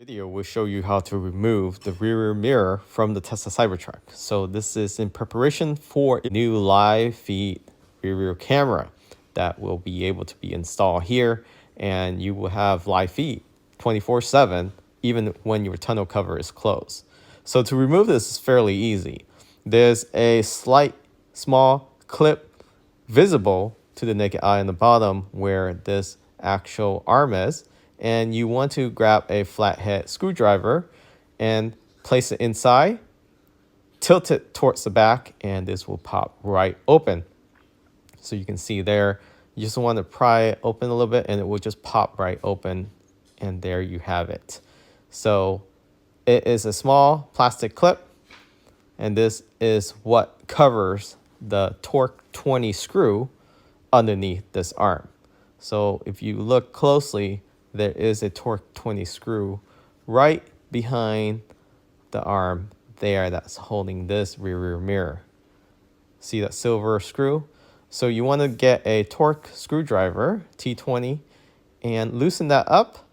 Video will show you how to remove the rear mirror from the Tesla Cybertruck. So this is in preparation for a new live feed rear camera that will be able to be installed here, and you will have live feed 24/7 even when your tonneau cover is closed. So to remove this is fairly easy. There's a small clip visible to the naked eye on the bottom where this actual arm is, and you want to grab a flathead screwdriver and place it inside, tilt it towards the back, and this will pop right open. So you can see there, you just want to pry it open a little bit and it will just pop right open, and there you have it. So it is a small plastic clip, and this is what covers the Torque 20 screw underneath this arm. So if you look closely, there is a Torque 20 screw right behind the arm there that's holding this rear mirror. See that silver screw? So you want to get a Torque screwdriver, T20, and loosen that up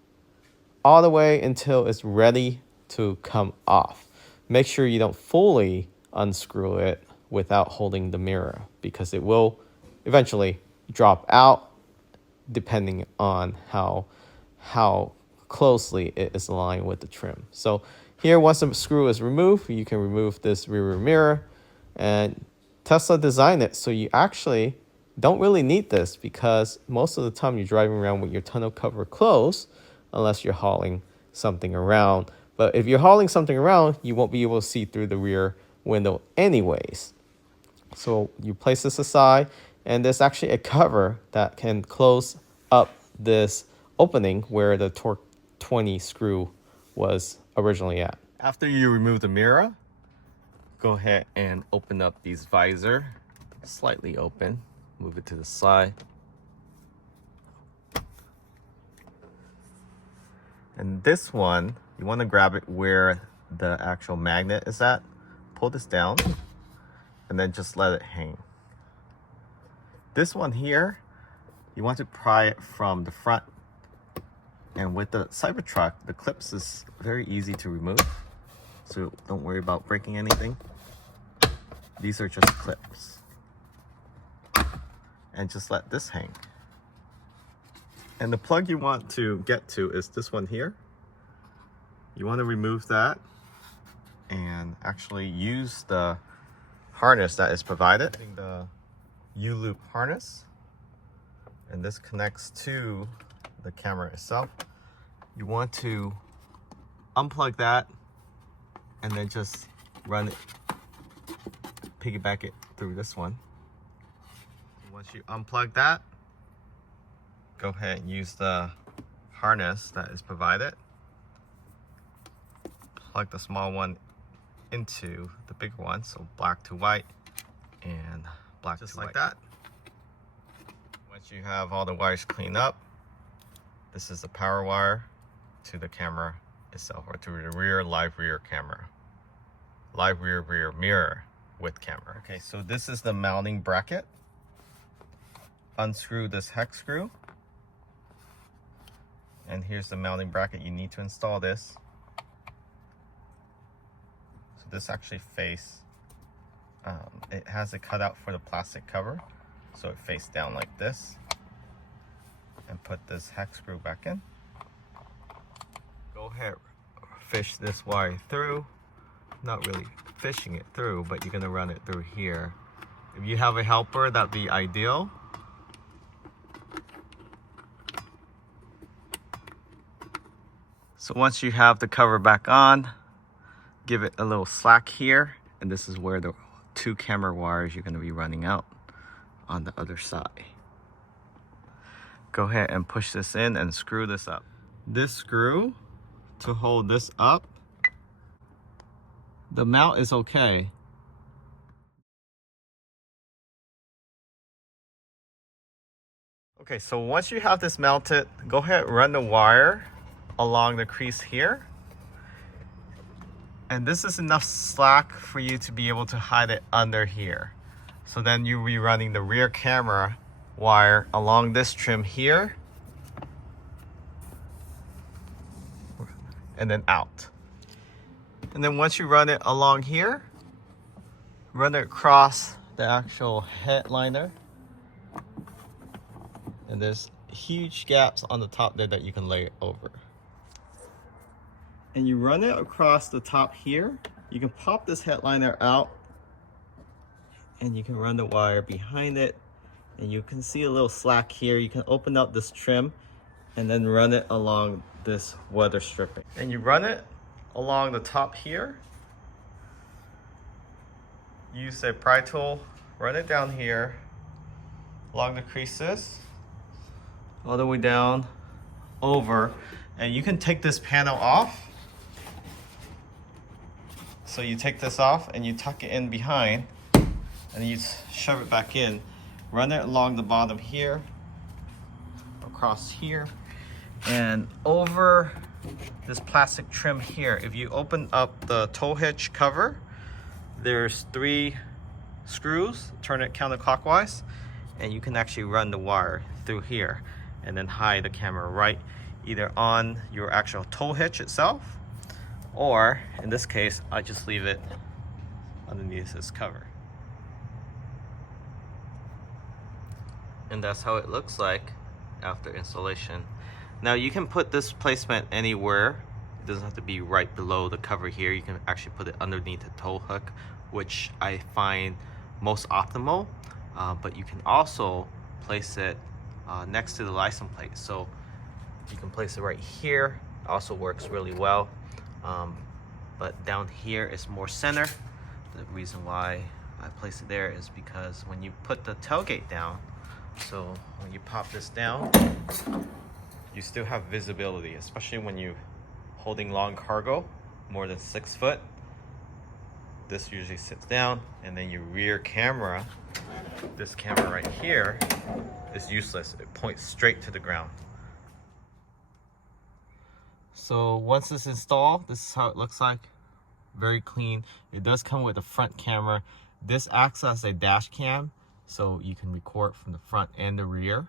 all the way until it's ready to come off. Make sure you don't fully unscrew it without holding the mirror, because it will eventually drop out depending on how closely it is aligned with the trim. So here, once the screw is removed, you can remove this rear mirror, and Tesla designed it so you actually don't really need this, because most of the time you're driving around with your tonneau cover closed unless you're hauling something around. But if you're hauling something around, you won't be able to see through the rear window anyways. So you place this aside, and there's actually a cover that can close up this opening where the Torque 20 screw was originally at. After you remove the mirror, go ahead and open up these visor, slightly open, move it to the side. And this one, you want to grab it where the actual magnet is at. Pull this down and then just let it hang. This one here, you want to pry it from the front. And with the Cybertruck, the clips is very easy to remove, so don't worry about breaking anything. These are just clips. And just let this hang. And the plug you want to get to is this one here. You want to remove that and actually use the harness that is provided, the U-loop harness, and this connects to the camera itself. You want to unplug that and then just run it, piggyback it through this one. Once you unplug that, go ahead and use the harness that is provided. Plug the small one into the bigger one, so black to white and black just to like white. That. Once you have all the wires cleaned up, this is the power wire to the camera itself, or to the live rear camera. Live rear mirror with camera. Okay, so this is the mounting bracket. Unscrew this hex screw. And here's the mounting bracket. You need to install this. So this actually it has a cutout for the plastic cover, so it faces down like this. And put this hex screw back in. Go ahead, fish this wire through. Not really fishing it through, but you're gonna run it through here. If you have a helper, that'd be ideal. So once you have the cover back on, give it a little slack here, and this is where the 2 camera wires you're gonna be running out on the other side. Go ahead and push this in and screw this up. This screw, to hold this up, the mount is okay. Okay, so once you have this mounted, go ahead and run the wire along the crease here. And this is enough slack for you to be able to hide it under here. So then you'll be running the rear camera wire along this trim here and then out. And then once you run it along here, run it across the actual headliner. And there's huge gaps on the top there that you can lay it over. And you run it across the top here. You can pop this headliner out and you can run the wire behind it. And you can see a little slack here. You can open up this trim and then run it along this weather stripping. And you run it along the top here. Use a pry tool, run it down here, along the creases, all the way down, over. And you can take this panel off. So you take this off and you tuck it in behind, and you shove it back in. Run it along the bottom here, across here, and over this plastic trim here. If you open up the tow hitch cover, there's 3 screws, turn it counterclockwise, and you can actually run the wire through here and then hide the camera right either on your actual tow hitch itself, or in this case, I just leave it underneath this cover. And that's how it looks like after installation. Now you can put this placement anywhere. It doesn't have to be right below the cover here. You can actually put it underneath the tow hook, which I find most optimal. But you can also place it next to the license plate. So you can place it right here. Also works really well. But down here is more center. The reason why I place it there is because when you put the tailgate down, so when you pop this down, you still have visibility, especially when you're holding long cargo, more than 6 foot. This usually sits down, and then your rear camera, this camera right here, is useless. It points straight to the ground. So once it's installed, this is how it looks like. Very clean. It does come with a front camera. This acts as a dash cam, so you can record from the front and the rear,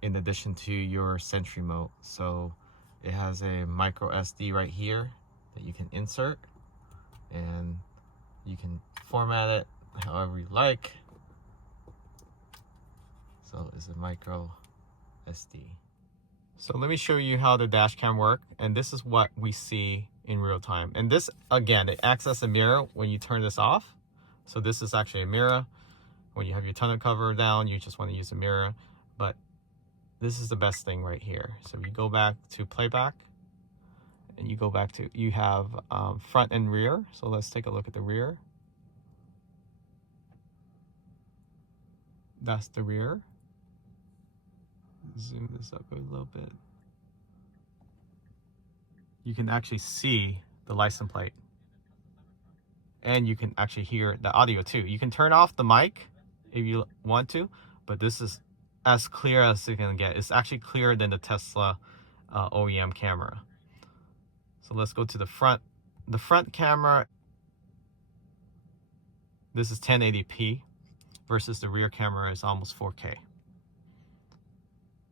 in addition to your Sentry mode. So it has a micro SD right here that you can insert, and you can format it however you like. So it's a micro SD. So let me show you how the dash cam works, and this is what we see in real time. And this, again, it acts as a mirror when you turn this off. So this is actually a mirror. When you have your tonneau cover down, you just want to use a mirror. But this is the best thing right here. So you go back to playback, and you go back to, you have front and rear. So let's take a look at the rear. That's the rear. Zoom this up a little bit. You can actually see the license plate, and you can actually hear the audio too. You can turn off the mic if you want to, but this is as clear as you can get. It's actually clearer than the Tesla OEM camera. So let's go to the front. The front camera, this is 1080p versus the rear camera is almost 4K.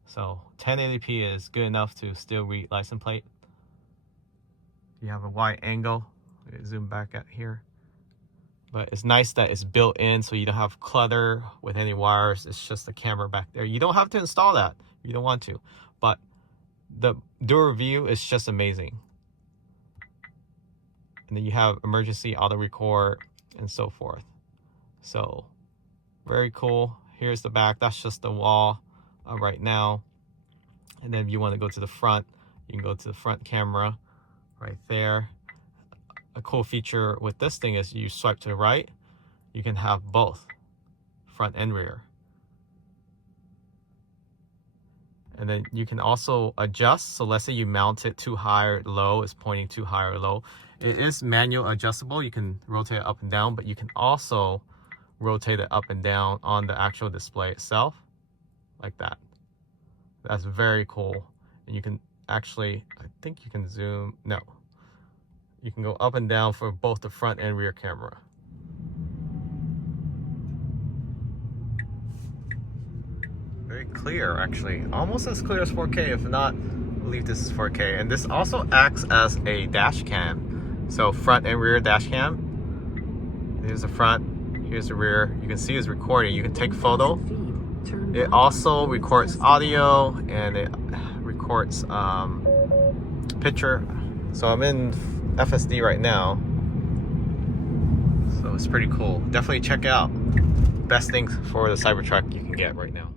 So 1080p is good enough to still read license plate. You have a wide angle. Zoom back at here. But it's nice that it's built in, so you don't have clutter with any wires. It's just the camera back there. You don't have to install that if you don't want to. But the dual view is just amazing. And then you have emergency auto record and so forth. So very cool. Here's the back. That's just the wall right now. And then if you want to go to the front, you can go to the front camera right there. A cool feature with this thing is you swipe to the right, you can have both front and rear. And then you can also adjust. So let's say you mount it too high or low, it's pointing too high or low. It is manual adjustable. You can rotate it up and down, but you can also rotate it up and down on the actual display itself, like that. That's very cool. And you can actually, I think you can zoom, no. You can go up and down for both the front and rear camera. Very clear, actually. Almost as clear as 4K, if not believe this is 4K. And this also acts as a dash cam. So front and rear dash cam. Here's the front, here's the rear. You can see it's recording. You can take photo. It also records audio and it records picture. So I'm in FSD right now. So it's pretty cool. Definitely check it out. Best thing for the Cybertruck you can get right now.